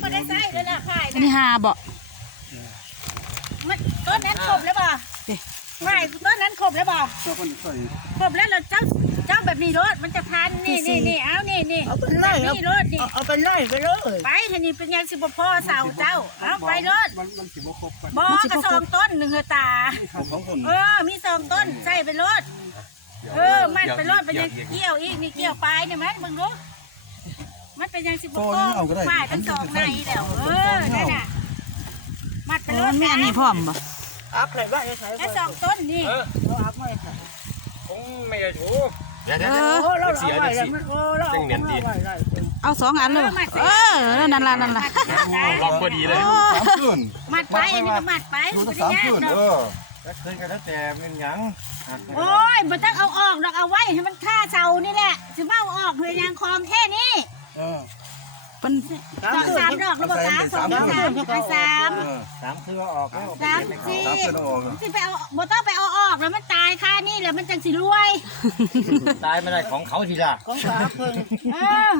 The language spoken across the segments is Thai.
ไม่ได้ใส่เลยนะขายอันนี้หาบ่มันต้นนั้นครบแล้วบ่เด้ขายต้นนั้นครบแล้วบ่เจ้าคนใส่ครบแล้วเราเจ้าเจ้าแบบนี้รถมันจะทันนี่นี่นี่เอานี่นี่เอาเป็นไร่นี่รถนี่เอาเป็นไร่ไปเลยไปทีนี้เป็นยังสิบพ่อเสาเจ้าเอาไปรถมันมันสิบ่ครบกันบอกกระสองต้นหนึ่งเหรอตาผมสองคนเออมีสองต้นใส่ไปรถเออมันไปรถเป็นยังเกี่ยวอีกนี่เกี่ยวปลายเนี่ยมันมึงรู้ มันเป็นยังสิบพ่อฝ่ายทั้งสองในแล้วเออนั่นน่ะมัดไปโอ้รถมันมีอันนี้พร้อมบ่อัพใส่บ้านใส่แค่สองต้นนี่เอาอัพไม่ใส่ผมไม่ได้ถูกเออโอ้เราเอาไว้แล้วมันโอ้เราเอาไว้ได้เอาสองอันเลยบ่เออนั่นล่ะนั่นล่ะล็อกพอดีเลยสามคืนมัดไปอันนี้ก็มัดไปดูไม่ตั้งได้สามยากคืนหรอกเออแล้วคืนกันตั้งแต่เป็นหยังโอ้ยมันต้องเอาออกดอกเอาไว้ให้มันฆ่าเสานี่แหละจะมาเอาออกเลยยางคลองแค่นี้ เออเพิ่นสองสามดอกแล้วบอกสามสองสามไปสามเออสามคือว่าออกแล้วสามสี่สามคืนเอาออกสิไปเอาบ่ต้องไปเอาออกแล้วมันตายค่านี่แหละมันจังสิรวยตายไม่ได้ของเขาทีละของสาเพิ่นเออ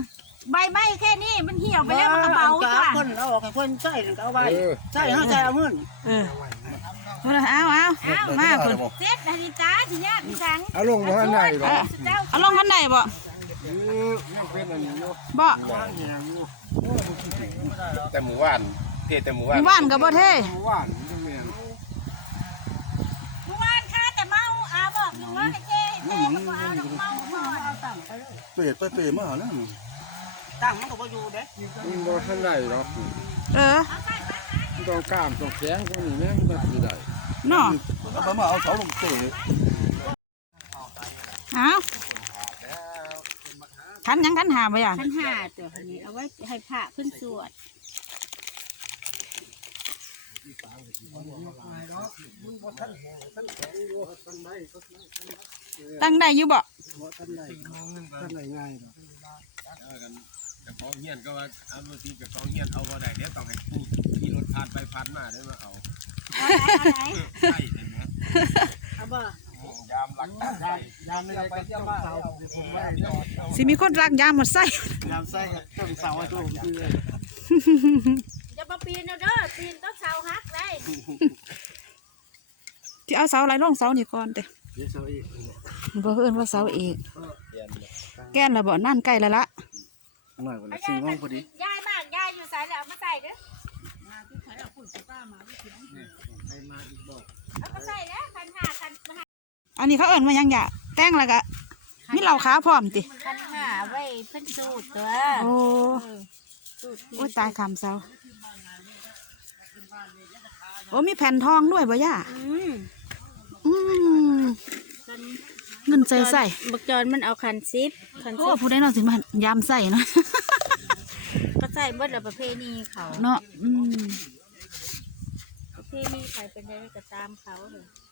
ใบไม้แค่นี้มันเหี่ยวไปแล้วมันกระเบาสาจ้ะเพิ่นเอาออกให้เพิ่นใส่เอาไว้ใส่เอาใส่เอาเงินเออเอาละเอาเอามาเพิ่นเจ็ดนาฬิกาสิยากพี่สังเอาลงมาไหนหรอเจ้าเอาลงคันใดบ่ ยังเป็นอันนี้อยู่บ่แต่หมู่บ้านเพศแต่หมู่บ้านหมู่บ้านก็บ่เท่ว่านยังมีเมื่อวานข้าแต่เมาอาบอกอยู่ว่าให้เจ๊เจ๊มันบ่เอาดอกเมาบ่เอาตั้งไปเลยเปรตไปเปรตมาแล้วตั้งมันก็บ่อยู่เด้มันบ่ทันได้หรอกเออมันต้องกล้ามต้องแข็งกว่านี้แม่มันสิได้เนาะเอาไปมาเอาเสาลงเตะเอา ทันยังทันหาบ่อย่างขันห้าตัวนี้ เอาไว้ให้พระขึ้นสวดตั้งได้อยู่บ่กับของเฮียนก็ว่าเอาบางทีกับของเฮียนเอาบ่ได้เดี๋ยวต้องให้ผู้ขี่รถผ่านไปผ่านมาได้มาเอาเอาไหนเอาไหนใช่เห็นไหมเอาบ่ ยามหลักใช่ยามไม่ได้ไปเที่ยวบ้านผมว่าสิมีคนรักยามหมดไส้ยามใส่กับต้นเสาไอ้ตัวคืออย่ามาปีนเอาเด้อปีนต้องเสาฮักได้ที่เอาเสาอะไรลงเสานี่ก่อนเด้บ่เอิ้นว่าเสาเอกแก้นแล้วบ่นั่นใกล้แล้วละหน่อยวันเอาละสิ่งห้องพอดียายมากยายอยู่ใส่แล้วเอามาใส่เด้อเอามาใส่แล้วขันห้าขันห้า อันนี้เขาเอิ้นว่าหยังหยะแต่งแล้วก็มีเหล่าขาวพร้อมติขันห้าไว้เพิ่นสูตรตัวโอ้สูตรโอ้ยตายคำเสาโอ้มีแผ่นทองด้วยบ่ย่าอืมอืมขันเงินใส่ใส่บักจอนมันเอาขันซิปขันโอ้ซิปผู้ใดเนาะสิมายามใส่เนาะก็ใส่เบิดละประเพณีเขาเนาะอืมประเพณีใครเป็นได้ก็ตามเขาเลยประ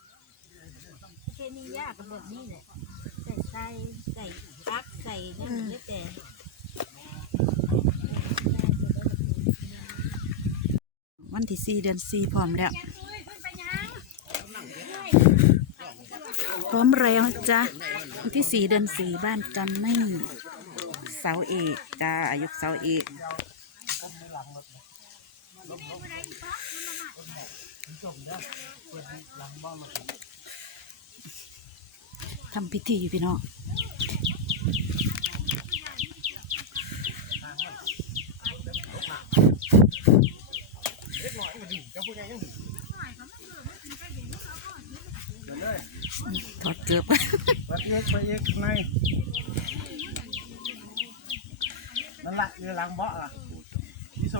เพณียากเป็นแบบนี้แหละใส่ไส้ใส่ปักใส่นั่นแล้วแต่วันที่สี่เดือนสี่พร้อมแล้ว พร้อมแล้วจ้ะวันที่สี่เดือนสี่บ้านจันไม่เสาเอกจ้าอายุเสาเอก ทำพิธีอยู่พี่น้องถอดเกือบวัดเล็กไปเอกในนั่นละเรือลังเบาะอะพี่โซ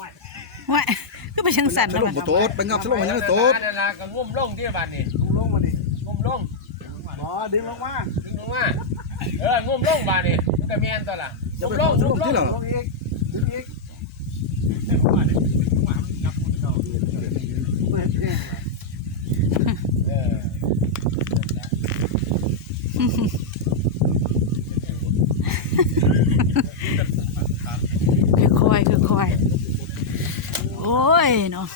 ว่าก็ไปเชิงสันสแล้วลงมันบ่โตดไปงับสลงมันยังโตดนั่นละก็งุ่มลงที่บ้านนี่ลงมาดิงมลงอ๋อดึงลงมาดึงลงมาเอองมลงบาดนี่มันก็แม่นตัวล่ะงมลงงมลงลงอีกดึงอีก เออ ค่อยๆค่อยๆ โอ้ยเนาะ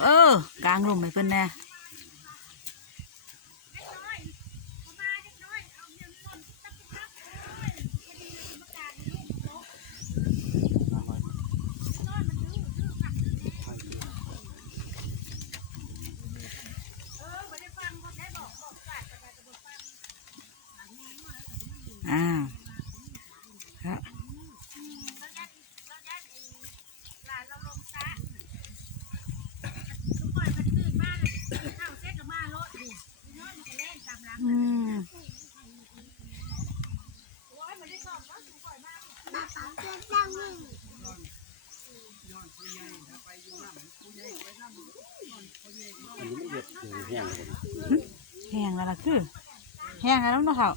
เออกลางลมให้เพิ่นแน่อ้าว แห้งแล้วล่ะคือแห้งแล้วเนาะเขา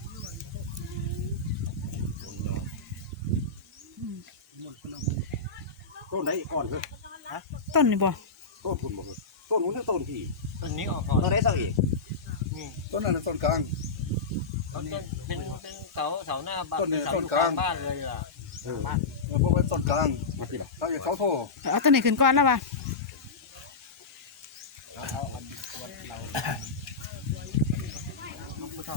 ต้นไหนอ่อนเถอะต้นนี่บ่ต้นพุ่นบ่ต้นนู้นต้นพี่ต้นนี้ออกก่อนต้นไหนเสาอีกต้นนั้นต้นกลางต้นเป็นเป็นเสาเสาหน้าบ้านต้นนี้เสาต้นอยู่กกลาลางงบ้านเลยล่ะเออเพราะว่าต้นกลางมาพี่ล่ะถ้าอย่างเขาโทรเอาต้นนี้ขึ้นก่อนแล้วป่ะ ม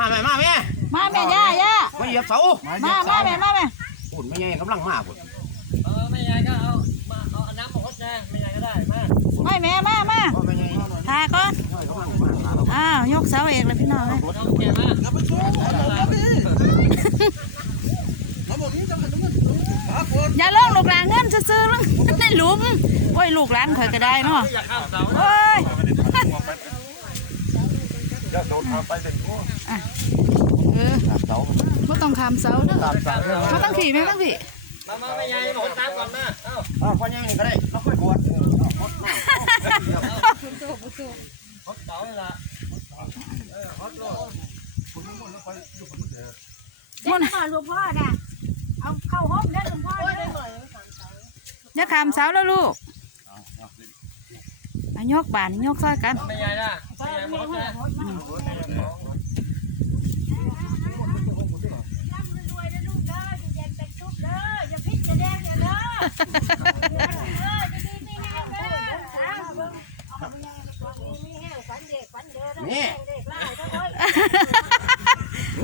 าแม่มาแม่มาแม่ย่าย่ามาเหยียบเสามามาแม่มาแม่ปุ่นไม่ใหญ่กำลังมาปุ่นเออไม่ยายก็เอามาเอาน้ำมาพดแน่ไม่ยายก็ได้มาไม่แม่มามาพ่อไม่ใหญ่ทาก่อนกำลังมาหาเราอ้าวยกเสาเอกเลยพี่น้องเลยน้องแกมาอย่าไปโทรเอาพี่เขาบอกนี้จะมันต้องหาคนอย่าลงลูกหลานเงินซื้อๆลงในหลุมโอ้ยลูกหลานข่อยก็ได้เนาะอยากข้ามเสาโอ้ย อย่าโดนพาไปเป็นทั่วเออบ่ต้องคำเสาเด้อเขาต้องขี่แม่ต้องขี่มามาไม่ยายมาพดตามก่อนมาเอ้าอ้าวพ่อใหญ่นี่ก็ได้เราค่อยบวชพดเสาเลยล่ะมันพ่อหลวงพ่อน่ะเอาเข้าห้องได้หลวงพ่อเด้ออย่าคำเสาแล้วลูกอายกบานยกซอยกันไม่ยายนะไม่ยายมาพดแน่ร่ำรวยนะลูกเด้ออยู่เย็นเป็นสุขเด้ออย่าพิษอย่าแดงอย่าเด้อเออจะดีไม่แห้งเด้ออ้าวเบิ่งเอาไปยังมีแห้งฝันเด็กฝันเด้อเด้อเด็กหลายเด้อเอ้ย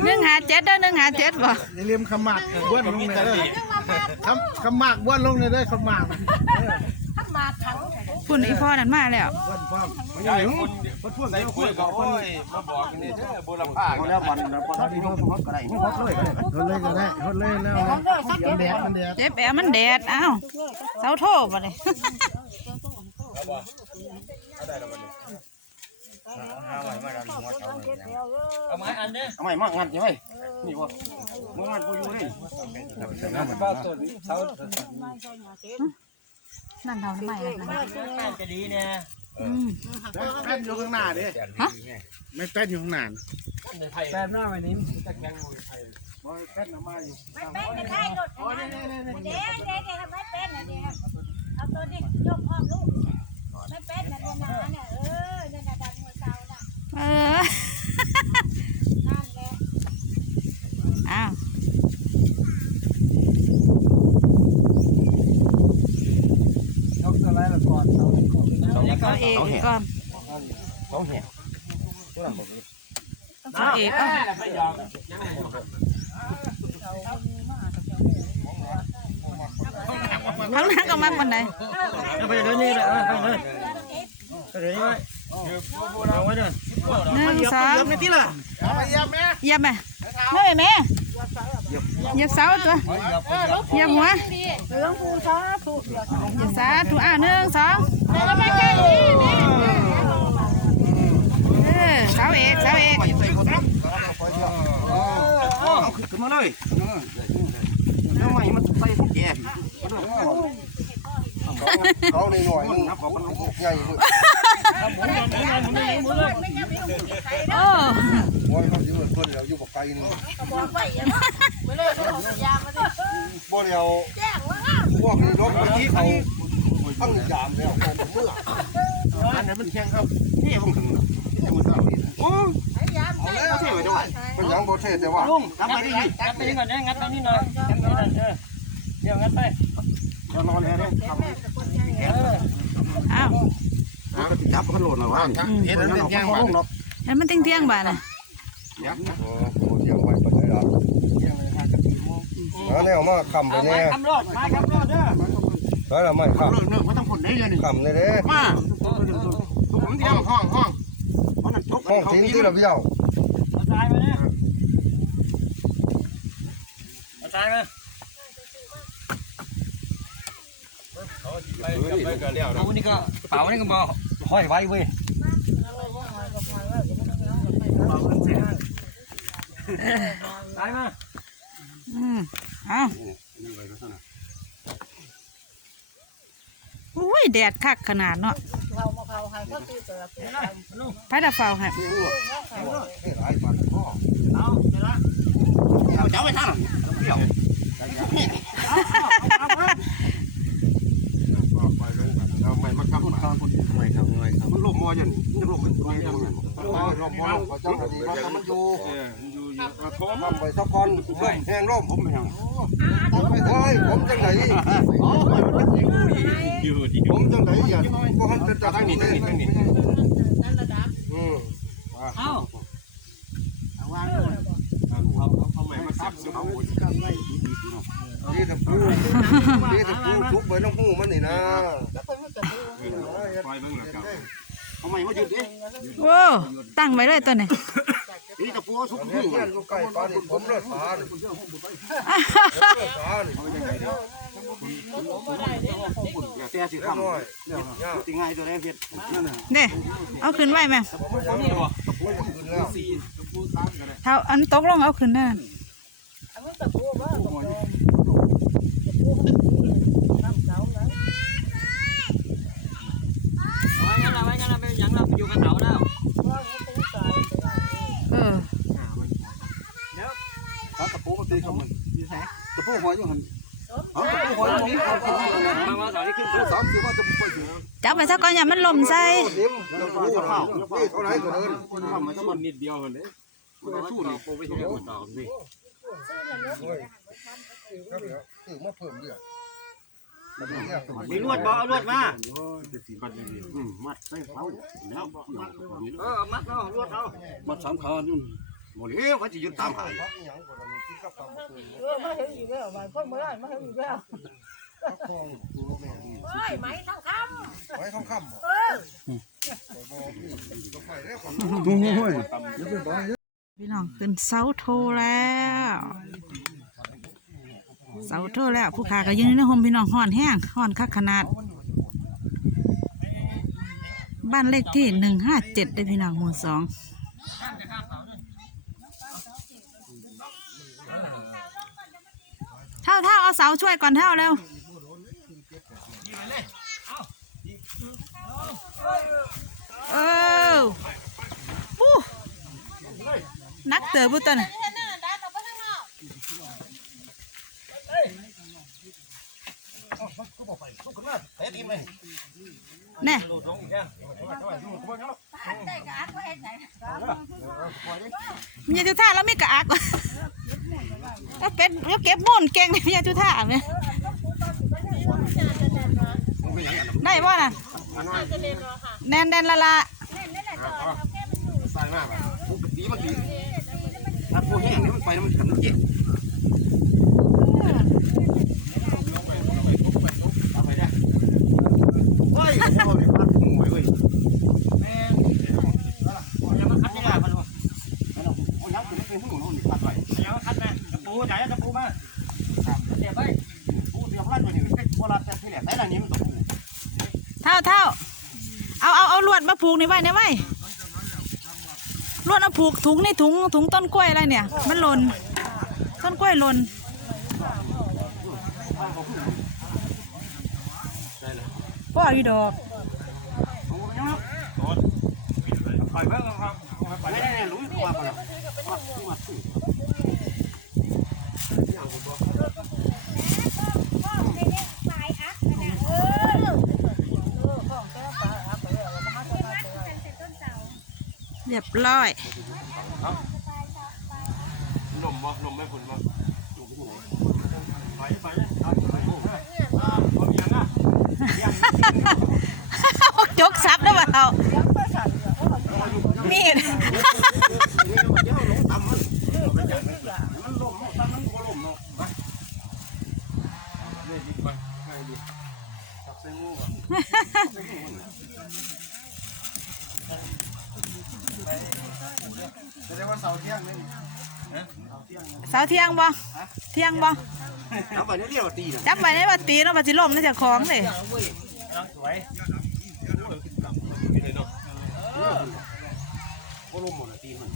หนึ่งหาเจ็ดเด้อหนึ่งหาเจ็ดบ่อย่าลืมคำหมากบ้วนลงในเด้อยังมามาคำคำหมากบ้วนลงในเด้อคำหมากนะทักมา ขังปุ่นอีพ่อนั่นมาแล้วบ้วนพร้อมใหญ่คนคนพูดใส่คุยกับคนมาบอกนี่เด้อบุรพาเอแล้ววันแล้วพอที่เขาพดก็ได้พดเลยก็ได้รถเลยก็ได้รถเลยแล้วแดดมันแดดเจ็บแอมันแดดอ้าวเสาโทษบ่เลยเอาไม้อันเด้อเอาใหม่มากงันใช่ไหมนี่บ่มึงงันกูอยู่นี่ก็ต้ นเสานั่นเท่าทำไมล่ะนั่นน่าจะดีเนี่ยอืมแป้นอยู่ข้างหน้าดิฮะไม่แป้นอยู่ข้างหน้าในไทยแซมหน้าไปนี้ตะแกรงไทยบ่แค่น้ำมาอยู่ไม่เป็นไม่ได้รถนะเด้เด้เด้ทำไม่เป็นนะเด้เอาตัวนี้ยกห้องลูกไม่เป็นนะเด้นะเนี่ยเออเนี่ยดันหัวเสาน่ะเออนั่นแหละอ้าว ไรละก่อนเสาก่อน เสาเอกก่อน สองแห่ง เสาเอกก่อน ไม่ยอม ข้างหน้าก็มาคนไหน ไปเดี๋ยวนี้เลยไปเลยไปเดี๋ยวนี้เอาไว้เด้อ หนึ่งสอง ไม่ที่ล่ะไปยับแม่ เหยียบไหมเฮ้ยแม่เหยียบเสาตัวเหยียบหัว หลวงปู่สาธุ เหยียบสาธุอ่าหนึ่งสองเออเสาเอกเสาเอก ไปใส่คนนะเอาขึ้นมาเลยแล้วใหม่มันใส่พวกแก เขาในหน่อยนึง นับเขาเป็น ใหญ่ หมุนก่อนหมุนก่อนหมุ นเลยหมุนเลยโอ้โอ้ยเขาสิเพิ่นเดี๋ยวอยู่บ่ไกลนี่บอกไว้อย่า มาไม่เลยเขาบอกยามาดิบ่เดี๋ยวแจ้งว่าพวกนี้รถที่เขาตั้งยามแล้วเขาบ่เมื่ออันนั้นมันแข็งครับนี่ผมถึงนี่มันเศร้าโอ้ยามใส่เอาเท่ไว้ด้วยเป็นหยังบ่เท่แต่ว่าลุงงัดไปดิงัดไปนี่ก่อนนะงัดไปนี่หน่อยงัดไปนั่นเออเดี๋ยวงัดไปเรานอนแล้วเนี่ยเอออ้าวจับพันโหลดหน่อยว่าเห็นนั้นเป็นแข็งมากเนาะเห็นมันเที่ยงๆบ่าน่ะ โอ้โหเที่ยงไว้ปานใดล่ะแล้วแนวมาค้ำไปเอาแน่ไม้คำรอดไม้คำรอดเด้อแล้วล่ะไม่ค้เลิกเลิกไม่ต้องผลได้เลยนี่ำค้ำเลยเด้มาผมที่ห้องห้องห้องเพราะนั่นชกห้องทิ้งที่ระเบียวเอาทรายมาเนี่ยเอาทรายมาไปกับไปกับเลี้ยวเอานี่ก็เป่านี่ก็มาห้อยไว้เว้ยทราย มาอืมเอ้าอุ้ยแดดคักขนาดเนาะเขามาเขาให้เขาตีเสือไผดาฝ้าวให้นี่หลายบาทพ่อเอาเดี๋ยวละเอาเจ้าไปท่าหรอเดี่ยวเราไม่มาขับมาไม่ครับไม่ครับมันลมมออยู่นี่มันลมมันไม่ลมมันรอบมอเขาเจ้าก็ดีว่ามันอยู่ เอออยู่อยู่กระทบทำไปสักคนแห้งร่มผมไม่เอาโอ้ยผมจังไหนผมจังไหนอย่าก็หันเป็นจากตั้งนี่นี่ตั้งนี่ตั้งนี่นั่นระดับอืมเอาเอาเอาเอาใหม่มาซับเอานี่ตะปูนี่ตะปูทุกใบน้ำหูมันนี่นะแล้วคนมันจะดูคอยเบิ่งแล้วกันทำไมมาหยุดดิโอ้ตั้งไว้เลยตัวนี้ ผมเลือดปลานี่เลือดปลานี่อย่าเสียสิเล็คกน้อยำติงไงตัวแรกเพียรนั่นน่ะเด้เอาขึ้นไว้แม่ผมเท้าอันตกลงเอาขึ้นได้ อันนี้ตะปูว่าตะปูตะปูทำเสาแล้ว ไว้งั้นละไว้งั้นละไปยังเราไปอยู่กับเสาแล้ว ว่าเขาต้องใส่ไปได้ เออ ตะปูมันตีเขามันตะปูหัวอยู่หันเอาตะปูหัวอยู่หันเอาขึ้นมา มามาเสาที่ขึ้นสามสิบว่าจะไปถึงจับไปซะก่อนอย่ามันหล่มใส่นิ่มตะปูข้าวนี่เท่าไหร่ก็เดินทำมันต้องมันนิดเดียวเท่านั้นมันสู้นี่โปไปเที่ยวต่อสิถือมาเพิ่มเลือดมีลวดบ่เอาลวดมามัดใส่เขาแล้วเออมัดเอาลวดเอามัดสามขานู่นหมดแล้วเขาจะยึดตามหายเออมาเห็นอยู่แล้วบางคนมาได้มาเห็นอยู่แล้ว เฮ้ยไหมต้องคไว้ทองคำำเออพี่น้องขึ้นเสาโทแล้วเสาโทแล้ว ผู้ขาก็ยืนในห่มพี่น้องห่อนแห้งห่อนคักขนาด บ้านเลขที่หนึ่งห้าเจ็ดได้พี่น้องหมู่สองเท่าเท่าเอาเสาช่วยก่อนเท่าเร็ว เออปู้นักเต๋อบุตรน่ะแน่มียาจุท่าแล้วไม่กระอักแล้วเป็นแล้วเก็บม่นเก่งในมียาจุท่าไหม ได้บ่น่ะแน่นแน่นละละใส่มากปกติมันดีถ้าผู้แห้งนี่มันไปแล้วมันถึงเจ็บเฮ้ยเขาเลยพัดหวยเว้ยอย่ามาคัดนี่ล่ะมันเอายักษ์ไปเป็นผู้หนุ่มนี่พัดไว้อย่ามาคัดนะตะปูไหนตะปูมาเดี๋ยวไปผู้เดียวพัดไว้นี่เป็นโบราณแต่ที่แหลกแต่ละนี้มันตกเท่าเท่าเอาเอาเอาลวดมาผูกในไว้ในไว้ลวดเอาผูกถุงในถุงถุงต้นกล้วยอะไรเนี่ย มันหล่นต้นกล้วยหล่นพ่ออยู่ดอกโอ้ยอยเพิ่งครับไปไม่ได้รู้ว่าบ่ล่ะว่า เรียบร้อยนมบ่นมไม่ผุนบ่ไปไปครับไปอ่าผมยังอะจกซับได้ป่ะเท่ามีด นี่มันเดี๋ยวลงต่ำมันมันล้มต่ำมันบ่ล้มเนาะเนี่ยดิไปให้ดิจับใส่งูบ่แสดงว่าเสาเที่ยงนี่เสาเที่ยงบ่เที่ยงบ่เอาไปเรียกว่าตีน่ะจับไปได้บ่ตีเนาะบ่สิล่มในเจ้าของเลยสวยมีเลยเนาะบ่ล้มหมดตีมัน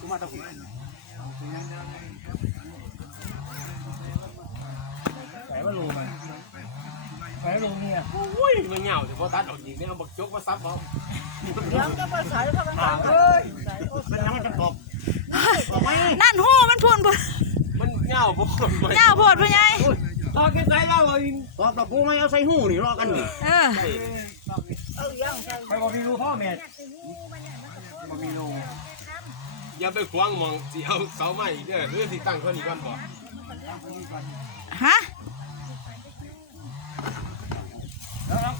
กูมาตะกุ ไปมาลงมาไป ลงเนี่ยอุ้ยมันเหงาสิบ่ตัดออกอีกเนี่ยเอาบักจกมาซับเอาเป็นน้ำมันจะกบนั่นหูมันพุ่นพุ่นมันเหงาบ่คนบ่ยาวโพดพ่อใหญ่ตอนกินใจเราไอ้กบตะปูไม่เอาใส่หูนี่รอกันนี่เออไปบอกพี่รู้พ่อแม่บอกพี่รู้อย่าไปขวางหมองสิเอาเสาไม้อีกเด้อหรือสิตั้งเขานี่ก่อนบ่ฮะ แล้วปล่อยแล้วจับมัน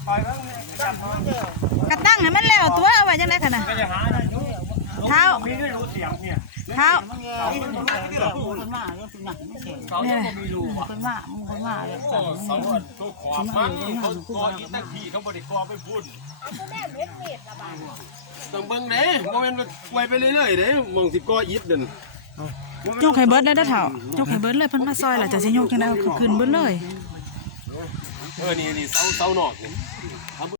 กระตั้งให้มันแล้วตัวเอาไว้จังได๋คั่นน่ะก็จะหาได้เท้ามีด้วยรู้เสียงเนี่ยเท้าเขาจะมีรูอะโอ้เสาอันตัวขวามันเขาก่ออีตะขี้เขาบ่ได้ก่อไปพุ่นต้องเบิ่งเด้บ่แม่นว่าไว้ไปเรื่อยๆเด้หมองสิก่ออิฐนั่นยกให้เบิดได้เด้อเฒ่ายกให้เบิดเลยเพิ่นมาซอยล่ะจะสิยกจังได๋คือขึ้นเบิดเลย เออนี่นี่เสาเสานอกนี่